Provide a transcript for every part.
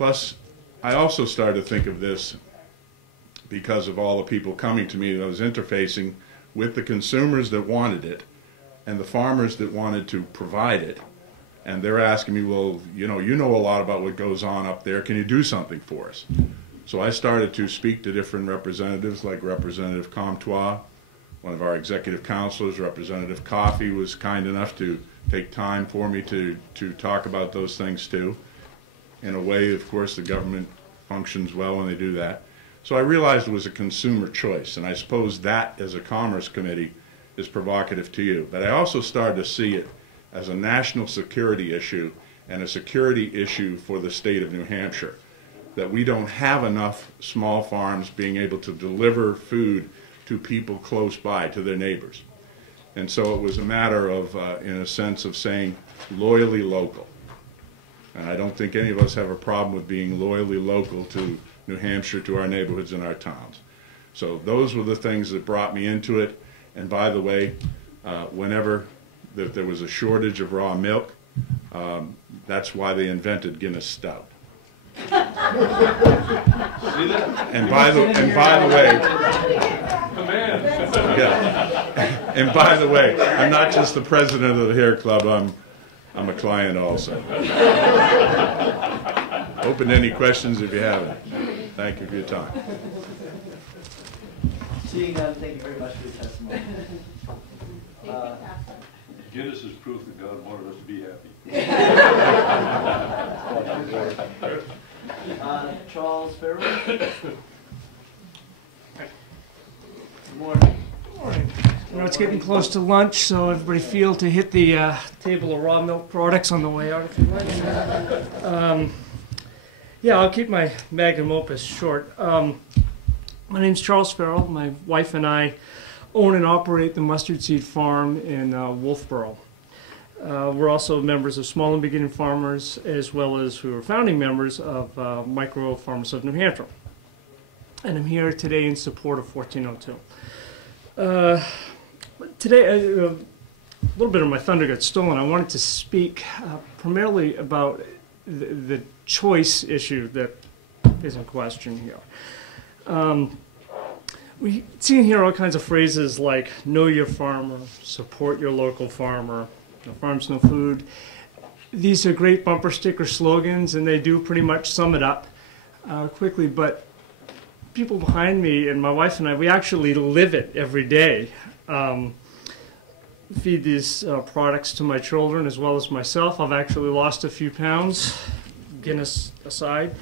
Plus, I also started to think of this because of all the people coming to me that I was interfacing with, the consumers that wanted it and the farmers that wanted to provide it. And they're asking me, well, you know a lot about what goes on up there. Can you do something for us? So I started to speak to different representatives, like Representative Comeau, one of our executive counselors. Representative Coffey was kind enough to take time for me to talk about those things too. In a way, of course, the government functions well when they do that. So I realized it was a consumer choice, and I suppose that, as a Commerce Committee, is provocative to you. But I also started to see it as a national security issue and a security issue for the state of New Hampshire, that we don't have enough small farms being able to deliver food to people close by, to their neighbors. And so it was a matter of, in a sense, of saying loyally local. And I don't think any of us have a problem with being loyally local to New Hampshire, to our neighborhoods and our towns. So those were the things that brought me into it. And by the way, whenever there was a shortage of raw milk, that's why they invented Guinness Stout. And by the way, I'm not just the president of the Hair Club. I'm a client also. Open to any questions if you have any. Thank you for your time. Seeing none, thank you very much for your testimony. Guinness is proof that God wanted us to be happy. Charles Farrell. Good morning. Good morning. You know, it's getting close to lunch, so everybody feel to hit the table of raw milk products on the way out if you like. Yeah, I'll keep my magnum opus short. My name's Charles Farrell. My wife and I own and operate the mustard seed farm in Wolfboro. We're also members of Small and Beginning Farmers, as well as we were founding members of Micro Farmers of New Hampshire. And I'm here today in support of 1402. Today, a little bit of my thunder got stolen. I wanted to speak primarily about the choice issue that is in question here. We see and hear all kinds of phrases like know your farmer, support your local farmer, no farms, no food. These are great bumper sticker slogans, and they do pretty much sum it up quickly, but people behind me and my wife and I, we actually live it every day. Feed these products to my children as well as myself. I've actually lost a few pounds, Guinness aside.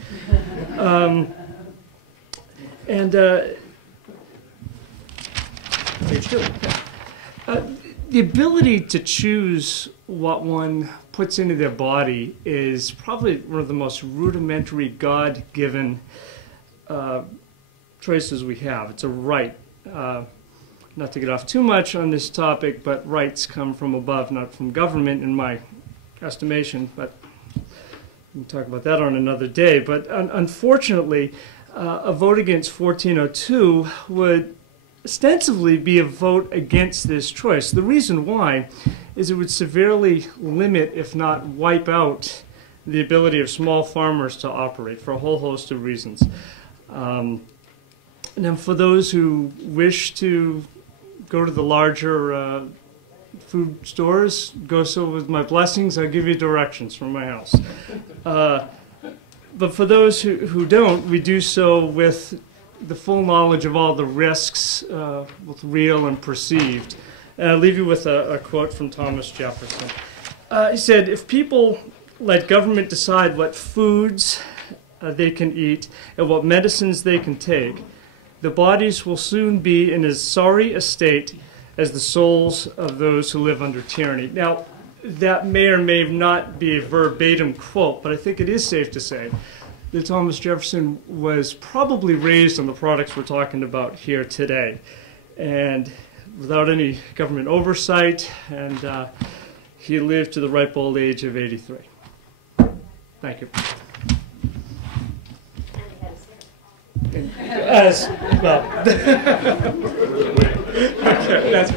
The ability to choose what one puts into their body is probably one of the most rudimentary, God-given choices we have. It's a right. Not to get off too much on this topic, but rights come from above, not from government, in my estimation. But we can talk about that on another day. But unfortunately, a vote against 1402 would ostensibly be a vote against this choice. The reason why is it would severely limit, if not wipe out, the ability of small farmers to operate for a whole host of reasons. And then for those who wish to go to the larger food stores, go so with my blessings. I'll give you directions from my house. But for those who don't, we do so with the full knowledge of all the risks, both real and perceived. And I'll leave you with a quote from Thomas Jefferson. He said, if people let government decide what foods they can eat and what medicines they can take, the bodies will soon be in as sorry a state as the souls of those who live under tyranny. Now, that may or may not be a verbatim quote, but I think it is safe to say that Thomas Jefferson was probably raised on the products we're talking about here today, and without any government oversight, and he lived to the ripe old age of 83. Thank you. Well, okay, that's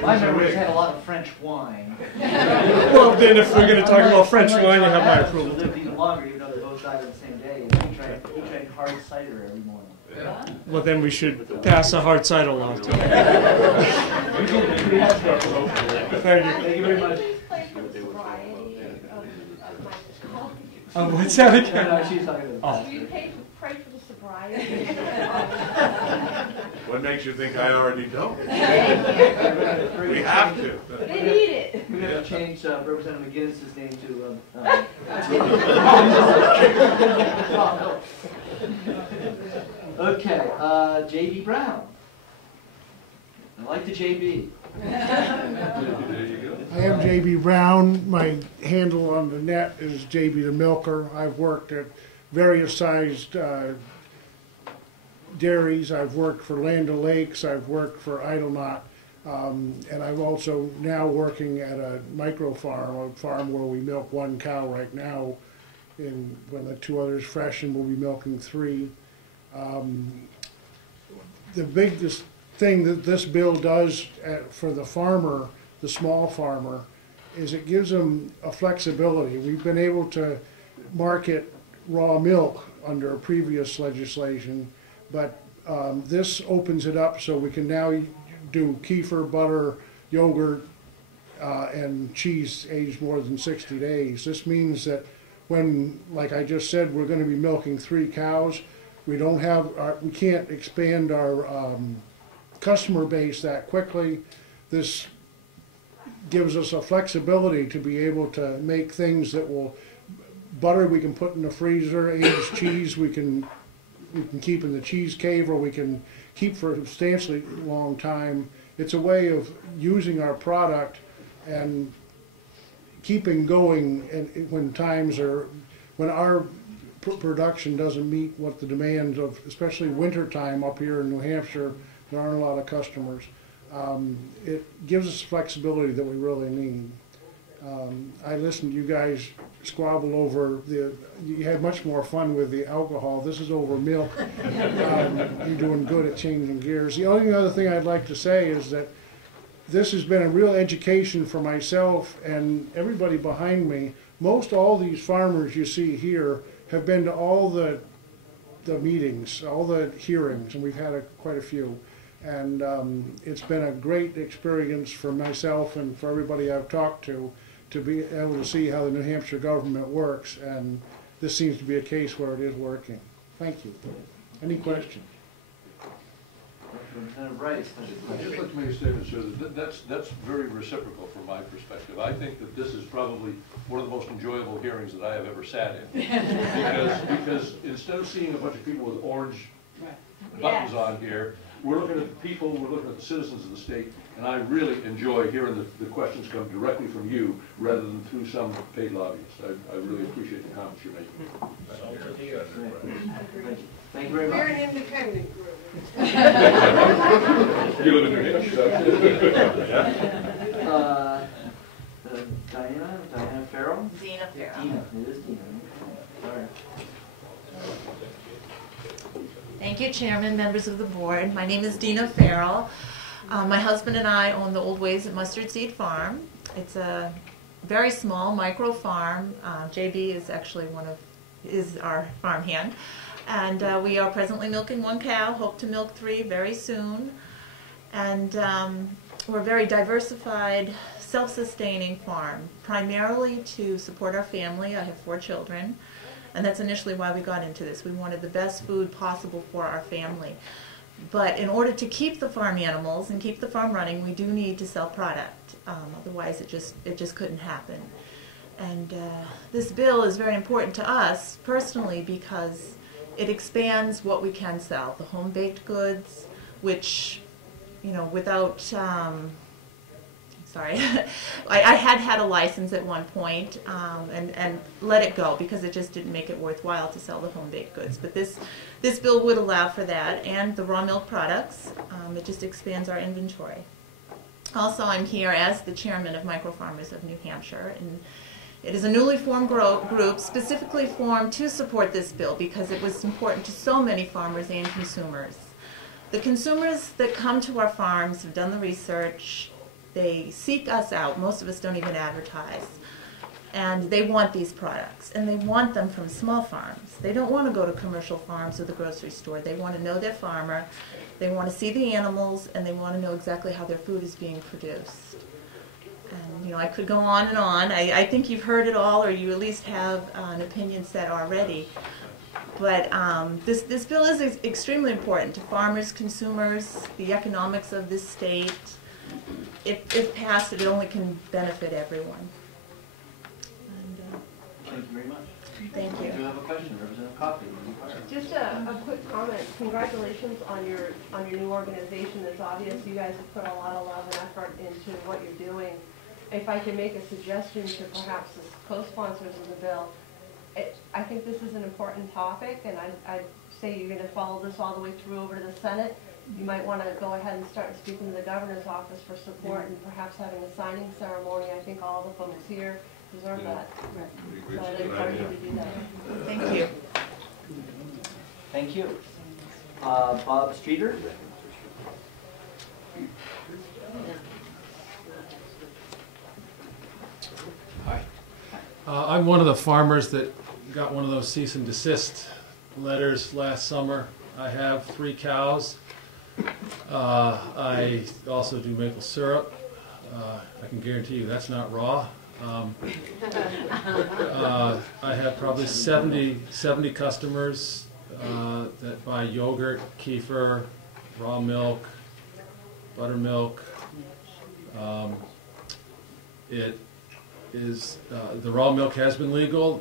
my memories had a lot of French wine. Well, then if we're going to talk about French wine, you have my approval. Lived even longer, even though they're both died of the same same day, and he drank hard cider every morning. Well, then we should pass a hard cider law to him. We have that. Thank you. Thank you very much. What's that No, again? no, she's talking to Oh. Do you pray for the sobriety? What makes you think I already don't? We're We gonna have change- to. They need it. We're going to change Representative McGinnis's name to. Okay, J.B. Brown. I like the J.B. There you go. I am JB Brown. My handle on the net is JB the Milker. I've worked at various sized dairies. I've worked for Land O'Lakes. I've worked for Idlenot. And I'm also now working at a micro farm, a farm where we milk one cow right now. And when the two others freshen, we'll be milking 3. The biggest thing that this bill does for the farmer, the small farmer, is it gives them a flexibility. We've been able to market raw milk under previous legislation, but this opens it up so we can now do kefir, butter, yogurt, and cheese aged more than 60 days. This means that when, like I just said, we're going to be milking 3 cows, we can't expand our customer base that quickly. This gives us a flexibility to be able to make things that will, butter we can put in the freezer, aged cheese we can keep in the cheese cave, or we can keep for a substantially long time. It's a way of using our product and keeping going, and when our production doesn't meet what the demands of, especially winter time up here in New Hampshire, there aren't a lot of customers. It gives us flexibility that we really need. I listened to you guys squabble over you had much more fun with the alcohol. This is over milk. You're doing good at changing gears. The only other thing I'd like to say is that this has been a real education for myself and everybody behind me. Most all these farmers you see here have been to all the meetings, all the hearings, and we've had quite a few. And it's been a great experience for myself and for everybody I've talked to be able to see how the New Hampshire government works, and this seems to be a case where it is working. Thank you. Any questions? Representative Rice. I'd just like to make a statement, sir, that that's very reciprocal from my perspective. I think that this is probably one of the most enjoyable hearings that I have ever sat in. Because instead of seeing a bunch of people with orange buttons on here, we're looking at the people, we're looking at the citizens of the state, and I really enjoy hearing the questions come directly from you rather than through some paid lobbyists. I really appreciate the comments you're making. Thank you very much. We're an independent group. You live in New Hampshire, Diana Farrell? Dina Farrell. Dina, it is Dina. All right. Thank you, Chairman, members of the board. My name is Dina Farrell. My husband and I own the Old Ways at Mustard Seed Farm. It's a very small micro farm. JB is actually is our farm hand. And we are presently milking 1 cow, hope to milk 3 very soon. And we're a very diversified, self-sustaining farm, primarily to support our family. I have 4 children. And that's initially why we got into this. We wanted the best food possible for our family. But in order to keep the farm animals and keep the farm running, we do need to sell product. Otherwise, it just couldn't happen. And this bill is very important to us personally because it expands what we can sell. The home-baked goods, which, you know, without... Sorry, I had a license at one point and let it go because it just didn't make it worthwhile to sell the home-baked goods. But this bill would allow for that, and the raw milk products. It just expands our inventory. Also, I'm here as the chairman of Micro Farmers of New Hampshire, and it is a newly formed group specifically formed to support this bill because it was important to so many farmers and consumers. The consumers that come to our farms have done the research. They seek us out. Most of us don't even advertise. And they want these products, and they want them from small farms. They don't want to go to commercial farms or the grocery store. They want to know their farmer, they want to see the animals, and they want to know exactly how their food is being produced. And, you know, I could go on and on. I think you've heard it all, or you at least have an opinion set already. But this bill is extremely important to farmers, consumers, the economics of this state. If passed, it only can benefit everyone. Thank you very much. Thank you. I do have a question, Representative Coffey. Just a quick comment. Congratulations on your new organization. It's obvious you guys have put a lot of love and effort into what you're doing. If I can make a suggestion to perhaps the co-sponsors of the bill, I think this is an important topic, and I'd say you're going to follow this all the way through over to the Senate. You might want to go ahead and start speaking to the governor's office for support and perhaps having a signing ceremony. I think all the folks here deserve that. So I'd encourage you to do that. Thank you. Thank you. Bob Streeter? Hi. I'm one of the farmers that got one of those cease and desist letters last summer. I have 3 cows. I also do maple syrup. I can guarantee you that's not raw. I have probably 70 customers that buy yogurt, kefir, raw milk, buttermilk. It is the raw milk has been legal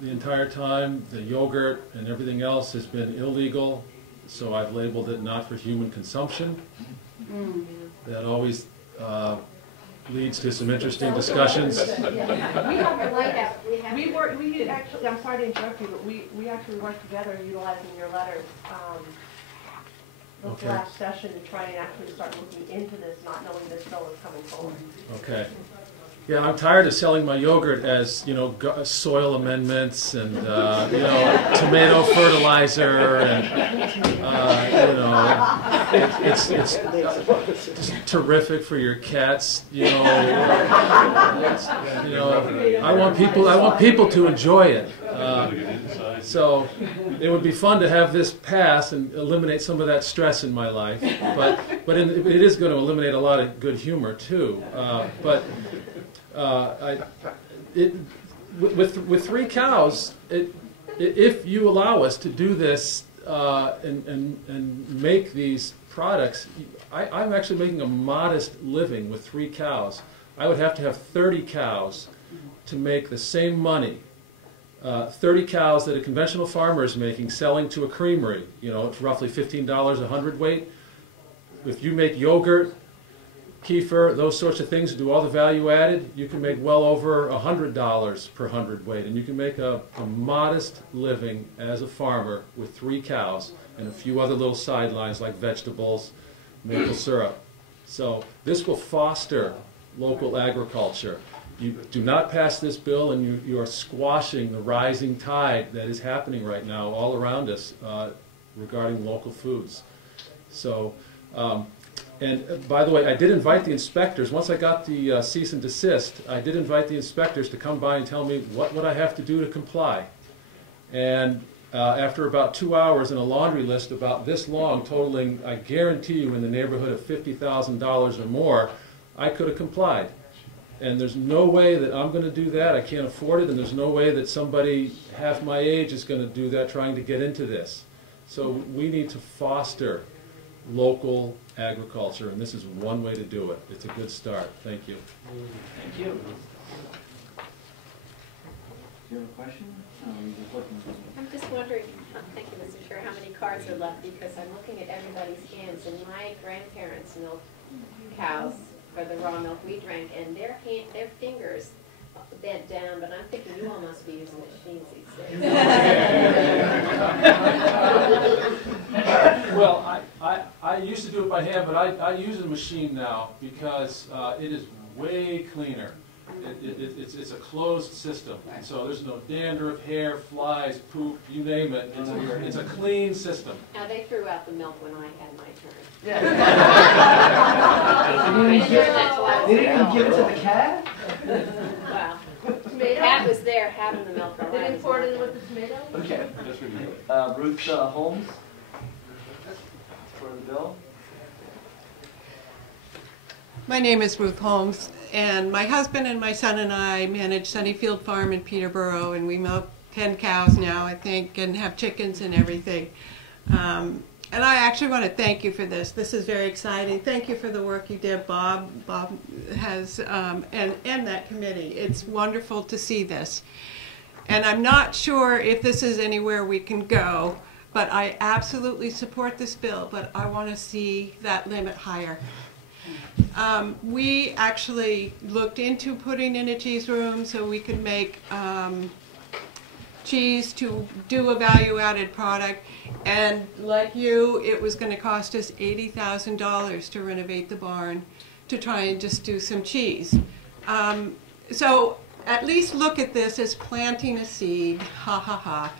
the entire time. The yogurt and everything else has been illegal, so I've labeled it not for human consumption. That always leads to some interesting discussions. We have a letter. We actually, I'm sorry to interrupt you, but we actually worked together utilizing your letters this last session to try and actually start looking into this, not knowing this bill is coming forward. Okay. Yeah, I'm tired of selling my yogurt as, you know, soil amendments and, you know, tomato fertilizer and, you know, it's just terrific for your cats, you know. I want people to enjoy it. So it would be fun to have this pass and eliminate some of that stress in my life, but it is going to eliminate a lot of good humor too. With 3 cows, if you allow us to do this and make these products, I'm actually making a modest living with 3 cows. I would have to have 30 cows to make the same money. 30 cows that a conventional farmer is making, selling to a creamery. You know, it's roughly $15 a hundredweight. If you make yogurt, kefir, those sorts of things, do all the value added, you can make well over $100 per hundredweight, and you can make a modest living as a farmer with 3 cows and a few other little sidelines like vegetables, maple syrup. So this will foster local agriculture. You do not pass this bill and you are squashing the rising tide that is happening right now all around us regarding local foods. So. And by the way, I did invite the inspectors. Once I got the cease and desist, I did invite the inspectors to come by and tell me what would I have to do to comply. And after about 2 hours and a laundry list about this long, totaling, I guarantee you, in the neighborhood of $50,000 or more, I could have complied. And there's no way that I'm going to do that. I can't afford it, and there's no way that somebody half my age is going to do that trying to get into this. So we need to foster local agriculture, and this is one way to do it. It's a good start. Thank you. Thank you. Do you have a question? I'm just wondering, thank you, Mr. Chair, how many cards are left, because I'm looking at everybody's hands, and my grandparents milked cows for the raw milk we drank, and their fingers bent down, but I'm thinking you all must be using machines these days. Well, I used to do it by hand, but I use a machine now because it is way cleaner. It's a closed system, so there's no dandruff, hair, flies, poop, you name it. It's a clean system. Now, they threw out the milk when I had my turn. They didn't even give it to the cat? Wow. To tomato? Cat was there having the milk. while They I didn't was pour it in milking. with the tomato? Okay. Yes, we do. Ruth Holmes for the bill. My name is Ruth Holmes, and my husband and my son and I manage Sunnyfield Farm in Peterborough, and we milk 10 cows now, I think, and have chickens and everything. And I actually want to thank you for this. This is very exciting. Thank you for the work you did, Bob. Bob has, and that committee. It's wonderful to see this. And I'm not sure if this is anywhere we can go, but I absolutely support this bill, but I want to see that limit higher. We actually looked into putting in a cheese room so we could make cheese to do a value-added product, and like you, it was going to cost us $80,000 to renovate the barn to try and just do some cheese. So at least look at this as planting a seed, ha ha ha,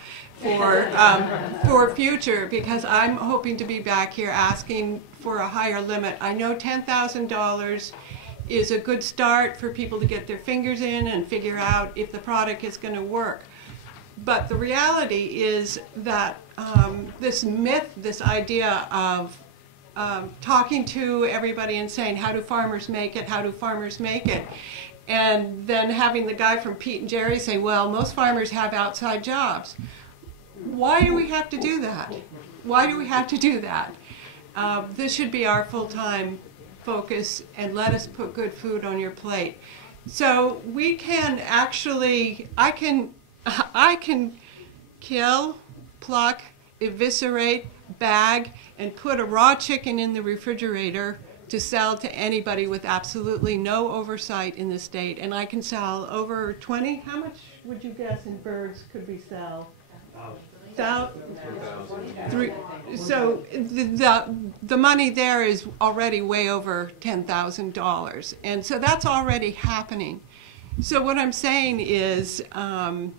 for future, because I'm hoping to be back here asking for a higher limit. I know $10,000 is a good start for people to get their fingers in and figure out if the product is going to work. But the reality is that this myth, this idea of talking to everybody and saying, how do farmers make it, how do farmers make it? And then having the guy from Pete and Jerry say, well, most farmers have outside jobs. Why do we have to do that? Why do we have to do that? This should be our full-time focus, and let us put good food on your plate. So we can actually, I can kill, pluck, eviscerate, bag, and put a raw chicken in the refrigerator to sell to anybody with absolutely no oversight in the state. And I can sell over 20, how much would you guess in birds could we sell? So the money there is already way over $10,000. And so that's already happening. So what I'm saying is, I'm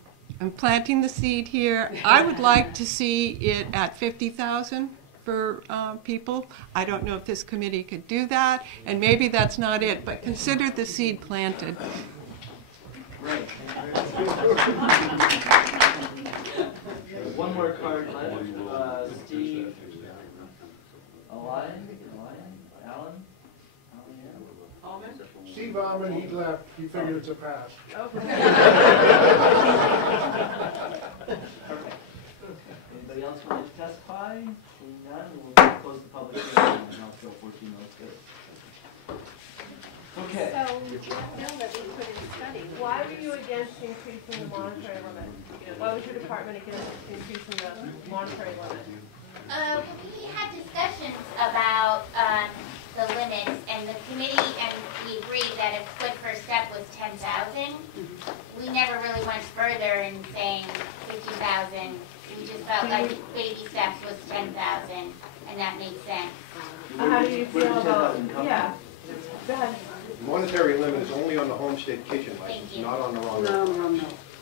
planting the seed here. I would like to see it at 50,000 for people. I don't know if this committee could do that, and maybe that's not it, but consider the seed planted. Right. One more card left. Steve. Alan? Steve Alman, he left, he figured it's a pass. Anybody else want to testify? Seeing none, we'll close the public hearing and I'll show 14 minutes good. Okay. So, that bill that we put in study. Why were you against increasing the monetary limit? Why was your department against increasing the monetary limit? We had discussions about the limits, and the committee, and we agreed that a good first step was 10,000. We never really went further in saying 50,000. We just felt like baby steps was 10,000, and that made sense. How do you feel about, yeah, go ahead. Monetary limit is only on the homestead kitchen license, Thank you. not on the wrong.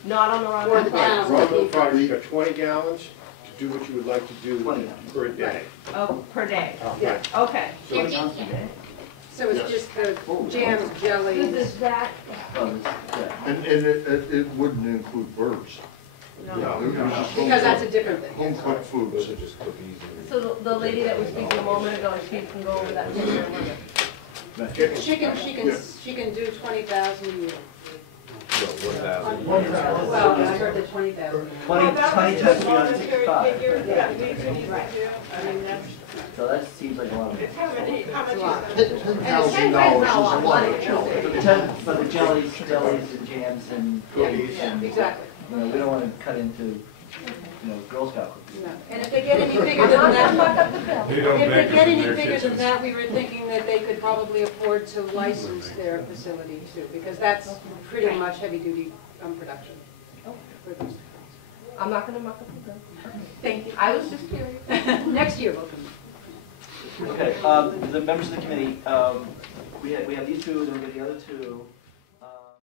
Not on the wrong Or the line. Right, you've got 20 gallons to do what you would like to do 20 per day. Oh, per day. Yeah. Okay. Thank you. So it's just the jams, This jellies. is that, And it wouldn't include birds. no. It was just Because that's a different thing. home cooked foods. So the lady that was speaking a moment ago, she can go over that figure. She can do 20,000. $1,000. Well, I heard the 20,000. 20 times 365. Right. So that seems like a lot of it. $10,000 is a lot of jelly. For the jellies and jams and cookies and, Exactly. you know, we don't want to cut into, Girl Scout cookies. And if they get any bigger than that, They don't if make they them get in any their bigger than kitchens. that, we were thinking that they could probably afford to license their facility too, because that's pretty much heavy-duty production. for those. I'm not gonna muck up the bill. Thank you. I was just curious. Next year we'll come. Okay, the members of the committee, we have these two, then we get the other two.